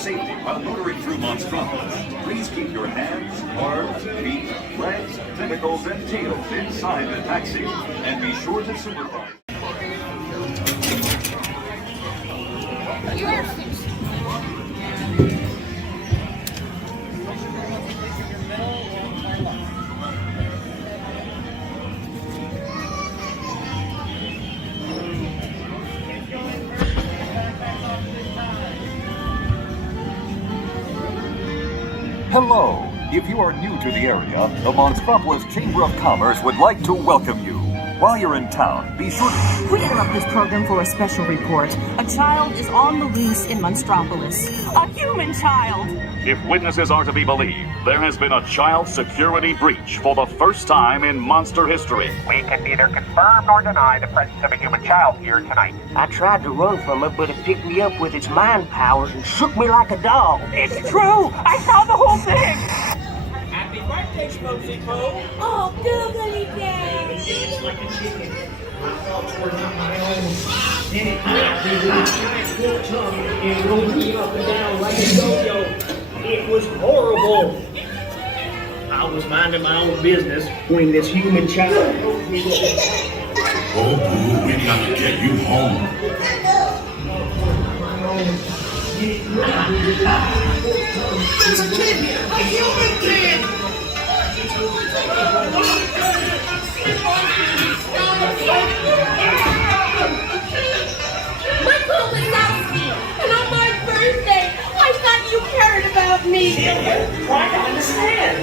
safety while motoring through Monstropolis, please keep your hands, arms, feet, legs, tentacles, and tails inside the taxi, and be sure to supervise. Hello. If you are new to the area, the Monstropolis Chamber of Commerce would like to welcome you. While you're in town, be sure to... We interrupt this program for a special report. A child is on the loose in Monstropolis. A human child! If witnesses are to be believed, there has been a child security breach for the first time in monster history. We can neither confirm nor deny the presence of a human child here tonight. I tried to run from it, but it picked me up with its mind powers and shook me like a dog. It's true! I saw the whole thing! Happy birthday, Smokey Cole! Oh, googly day! Dance like a chicken. My thoughts were not my own. Then it grabbed me with its giant little tongue and rolled me up and down like a yo-yo. It was horrible. I was minding my own business when this human child broke me with it. Oh, boo, we gotta get you home. There's a kid here! A human kid! My pool is out, and on my birthday, I thought you cared about me. Try to understand.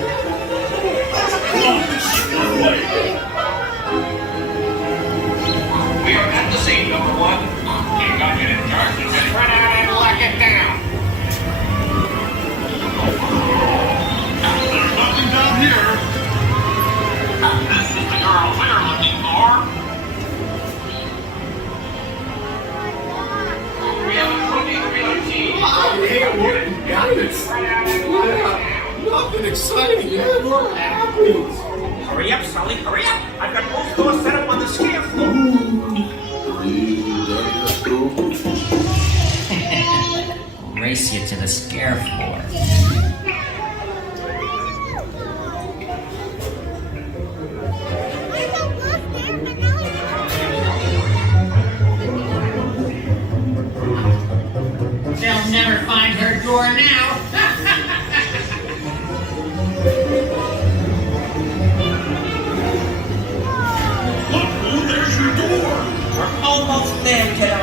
We are at the scene, number one. You got it in charge. Just run out and lock it down. There's nothing down here. This is the girl we're looking for. We have a 23 You got it. Nothing exciting ever happens. Hurry up, Sulley, hurry up! I've got both doors set up on the scare floor. Race you to the scare floor. They'll never find her door now. Look, boo, there's your door. We're almost there, kiddo.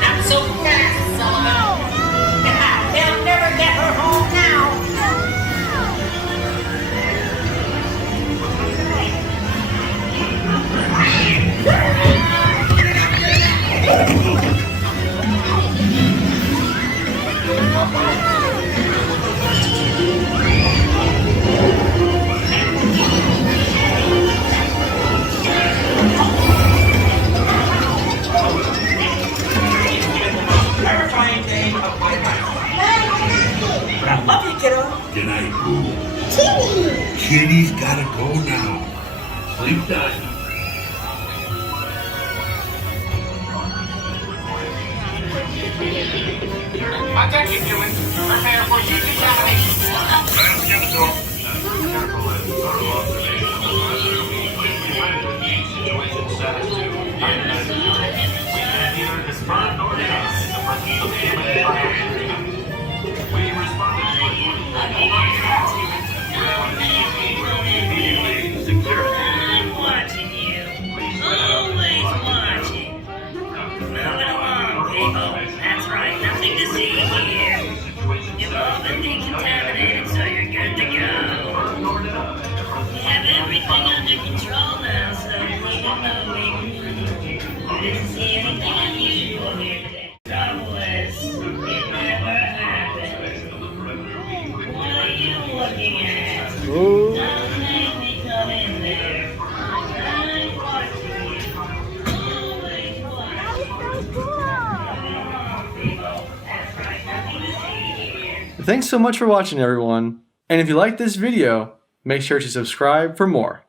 Not so fast, Sullivan. They'll never get her home now. Terrifying day of my life. But I love you, kiddo. Good night, boo. Kitty's gotta go now. Sleep tight. Attention, humans. Prepare for huge examination. Let's give it to him. Careful as thorough observation of the weather. We find the heat situation status 2. We can neither confirm nor deny the presence of human environment. We responded to a 24-hour immediately security. I'm watching you. Always watching. Moving along, people. That's right, nothing to see here. You've all been decontaminated, so you're good to go. You have everything under control now, so keep it moving. I didn't see anything unusual here today. Trouble is, it never happened. What are you looking at? Don't make me come in there. I'm watching you. Always watching. That's right, nothing to see here. Thanks so much for watching, everyone. And if you like this video, make sure to subscribe for more.